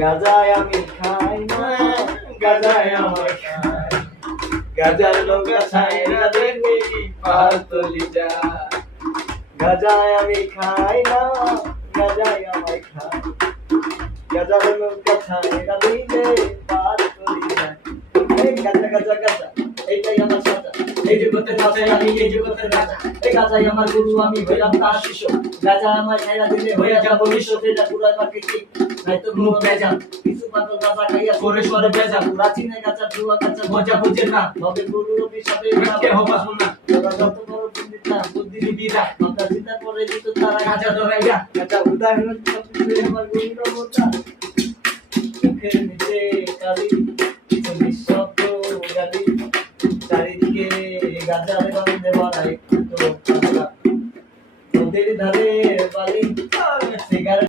গাজায় আমি খাই না, গাজায় আমার খাই, গাজার নৌকা ছাইরা দেখবি কি পাতলি যায়। গাজায় আমি খাই না, গাজায় আমায় খাই, গাজার নৌকা ছাইরা দিলে পাতলি যায়। এই গাজা গাজা গাজা, এইটাই আমার সাজা, এই জগতের গাজায় আমি, এই জগতের গাজা। এই গাজাই আমার গুরু, আমি হইলাম তার শিষ্য। গাজা আমার খাইয়া দিলে হইয়া যাবো নিঃস্ব, সেটা পুরাই মাকে কি নাই তো কোনো বেজান। কিছু পাগল গাজা খাইয়া করে সরে বেজান, রাজি নাই গাজা জুয়া গাজা মজা বুঝে না। তবে গুরু অভিশাপে কে হবা শোনা, তোরা যত বড় পণ্ডিত না বুদ্ধি দিবি না, মাথা চিন্তা করে দিত তারা গাজা ধরাইয়া। গাজা উদাহরণ সবকিছু আমার গুরুর অবতা, মুখের নিচে কালি কিছু নিঃশব্দ গালি, চারিদিকে গাজার গন্ধে ভরা একটু তো নদীর ধারে বালি।